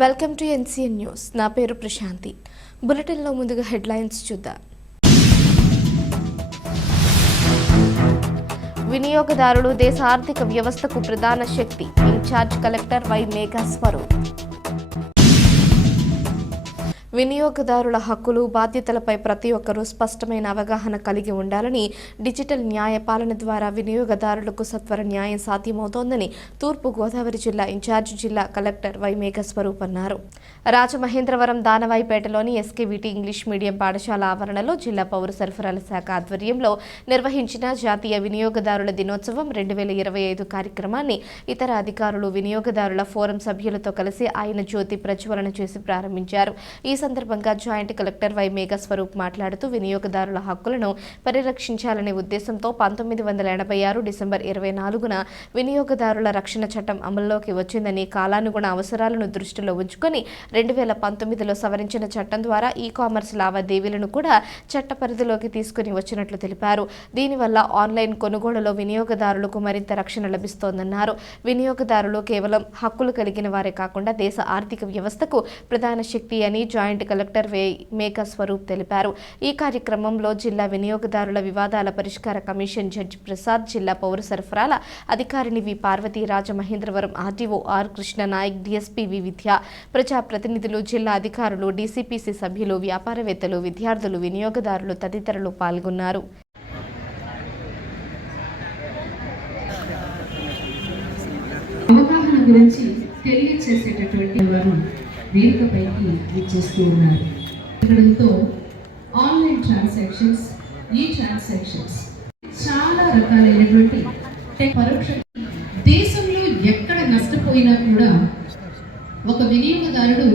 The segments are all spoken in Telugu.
Welcome to NCN news. నా పేరు ప్రశాంతి. బులెటిన్లో ముందుగా హెడ్లైన్స్ చూద్దాం. వినియోగదారులు దేశ ఆర్థిక వ్యవస్థకు ప్రధాన శక్తి. Incharge collector Y Megha Swaroop వినియోగదారుల హక్కులు బాధ్యతలపై ప్రతి ఒక్కరూ స్పష్టమైన అవగాహన కలిగి ఉండాలని డిజిటల్ న్యాయ పాలన ద్వారా వినియోగదారులకు సత్వర న్యాయం సాధ్యమవుతోందని తూర్పు గోదావరి జిల్లా ఇన్ఛార్జ్ జిల్లా కలెక్టర్ వై మేఘస్వరూప్ అన్నారు. రాజమహేంద్రవరం దానవాయిపేటలోని ఎస్కేవిటి ఇంగ్లీష్ మీడియం పాఠశాల ఆవరణలో జిల్లా పౌర సరఫరాల శాఖ ఆధ్వర్యంలో నిర్వహించిన జాతీయ వినియోగదారుల దినోత్సవం రెండు వేల ఇరవై ఐదు కార్యక్రమాన్ని ఇతర అధికారులు వినియోగదారుల ఫోరం సభ్యులతో కలిసి ఆయన జ్యోతి ప్రజ్వలన చేసి ప్రారంభించారు. ఈ సందర్భంగా joint collector Y Megha Swaroop మాట్లాడుతూ వినియోగదారుల హక్కులను పరిరక్షించాలనే ఉద్దేశంతో పంతొమ్మిది వందల ఎనభై ఆరు డిసెంబర్ ఇరవై నాలుగున వినియోగదారుల రక్షణ చట్టం అమల్లోకి వచ్చిందని కాలానుగుణ అవసరాలను దృష్టిలో ఉంచుకొని రెండు వేల పంతొమ్మిదిలో సవరించిన చట్టం ద్వారా ఈ కామర్స్ లావాదేవీలను కూడా చట్ట పరిధిలోకి తీసుకుని వచ్చినట్లు తెలిపారు. దీనివల్ల ఆన్లైన్ కొనుగోలులో వినియోగదారులకు మరింత రక్షణ లభిస్తోందన్నారు. వినియోగదారులు కేవలం హక్కులు కలిగిన వారే కాకుండా దేశ ఆర్థిక వ్యవస్థకు ప్రధాన శక్తి అని జాయింట్ కలెక్టర్ వే మేక స్వరూప్ తెలిపారు. ఈ కార్యక్రమంలో జిల్లా వినియోగదారుల వివాదాల పరిష్కార కమిషన్ జడ్జి ప్రసాద్ జిల్లా పౌర సరఫరాల అధికారిని V. Parvathi Rajamahendravaram RDO R. Krishna Naik DSP V. Vidya ప్రజాప్రతినిధులు జిల్లా అధికారులు డీసీపీసీ సభ్యులు వ్యాపారవేత్తలు విద్యార్థులు వినియోగదారులు తదితరులు పాల్గొన్నారు. అవగాహన గురించి తెలియచేసేటటువంటి వారు వేదికపైకి ఇచ్చేస్తూ ఉన్నారు. ఇక్కడంతో ఆన్లైన్ ట్రాన్సాక్షన్స్ ఈ ట్రాన్సాక్షన్స్ చాలా రకాలైనటువంటి పరోక్ష దేశంలో ఎక్కడ నష్టపోయినా కూడా ఒక వినియోగదారుడు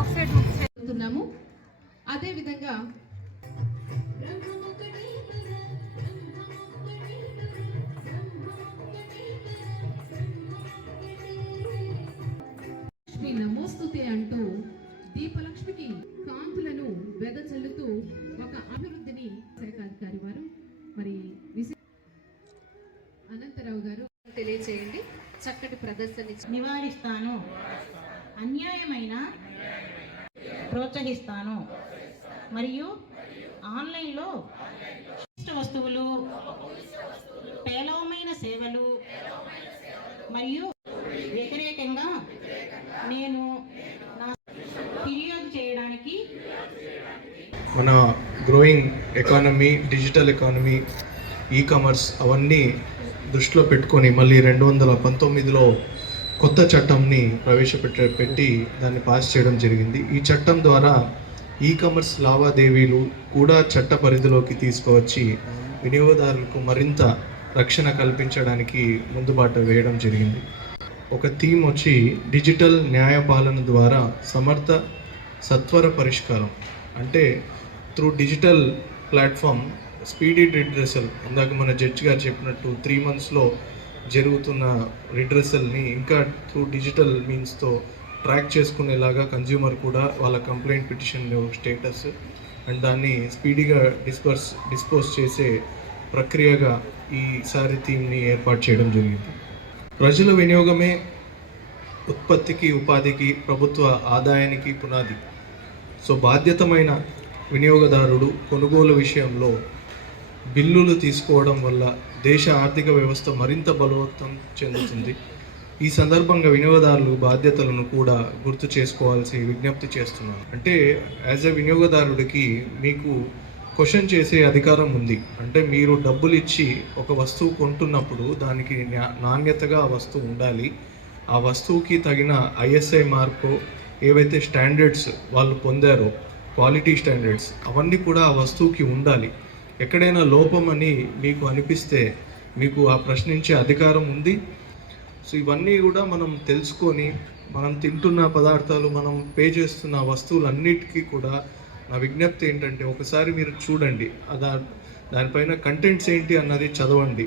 ఆక్సైడ్ రెడ్ అదేవిధంగా లక్ష్మి నమోస్తుతే అంటూ దీపలక్ష్మికి కాంతులను వెదజల్లుతూ ఒక అభివృద్ధిని శాఖ అధికారి వారు మరి అనంతరావు గారు తెలియచేయండి. చక్కటి ప్రదర్శన నివారిస్తాను. ప్రోత్సహిస్తాను. మరియు ఆన్లైన్లో వస్తువులు పేలవమైన సేవలు మరియు వ్యతిరేకంగా నేను నా ఫిర్యాదు చేయడానికి మన growing economy digital economy e-commerce అవన్నీ దృష్టిలో పెట్టుకొని మళ్ళీ రెండు వందల పంతొమ్మిదిలో కొత్త చట్టంని ప్రవేశపెట్ట పెట్టి దాన్ని పాస్ చేయడం జరిగింది. ఈ చట్టం ద్వారా ఈ కామర్స్ లావాదేవీలు కూడా చట్ట పరిధిలోకి తీసుకువచ్చి వినియోగదారులకు మరింత రక్షణ కల్పించడానికి ముందుబాట వేయడం జరిగింది. ఒక థీమ్ వచ్చి డిజిటల్ న్యాయపాలన ద్వారా సమర్థ సత్వర పరిష్కారం. అంటే through digital platform speedy redressal ఇందాక మన జడ్జి గారు చెప్పినట్టు త్రీ మంత్స్లో జరుగుతున్న రిడ్రెసల్ని ఇంకా త్రూ డిజిటల్ మీన్స్తో ట్రాక్ చేసుకునేలాగా కన్జ్యూమర్ కూడా వాళ్ళ కంప్లైంట్ పిటిషన్ స్టేటస్ అండ్ దాన్ని స్పీడీగా డిస్పర్స్ డిస్పోజ్ చేసే ప్రక్రియగా ఈసారి థీమ్ని ఏర్పాటు చేయడం జరిగింది. ప్రజల వినియోగమే ఉత్పత్తికి ఉపాధికి ప్రభుత్వ ఆదాయానికి పునాది. సో బాధ్యతమైన వినియోగదారుడు కొనుగోలు విషయంలో బిల్లులు తీసుకోవడం వల్ల దేశ ఆర్థిక వ్యవస్థ మరింత బలవత్తం చెందుతుంది. ఈ సందర్భంగా వినియోగదారులు బాధ్యతలను కూడా గుర్తు చేసుకోవాల్సి విజ్ఞప్తి చేస్తున్నాను అంటే యాజ్ ఎ వినియోగదారుడికి మీకు క్వశ్చన్ చేసే అధికారం ఉంది. అంటే మీరు డబ్బులు ఇచ్చి ఒక వస్తువు కొంటున్నప్పుడు దానికి నాణ్యతగా ఆ వస్తువు ఉండాలి. ఆ వస్తువుకి తగిన ఐఎస్ఐ మార్కు ఏవైతే స్టాండర్డ్స్ వాళ్ళు పొందారో క్వాలిటీ స్టాండర్డ్స్ అవన్నీ కూడా ఆ వస్తువుకి ఉండాలి. ఎక్కడైనా లోపం అని మీకు అనిపిస్తే మీకు ఆ ప్రశ్నించే అధికారం ఉంది. సో ఇవన్నీ కూడా మనం తెలుసుకొని మనం తింటున్న పదార్థాలు మనం పే చేస్తున్న వస్తువులన్నిటికీ కూడా నా విజ్ఞప్తి ఏంటంటే ఒకసారి మీరు చూడండి. అదా దానిపైన కంటెంట్స్ ఏంటి అన్నది చదవండి.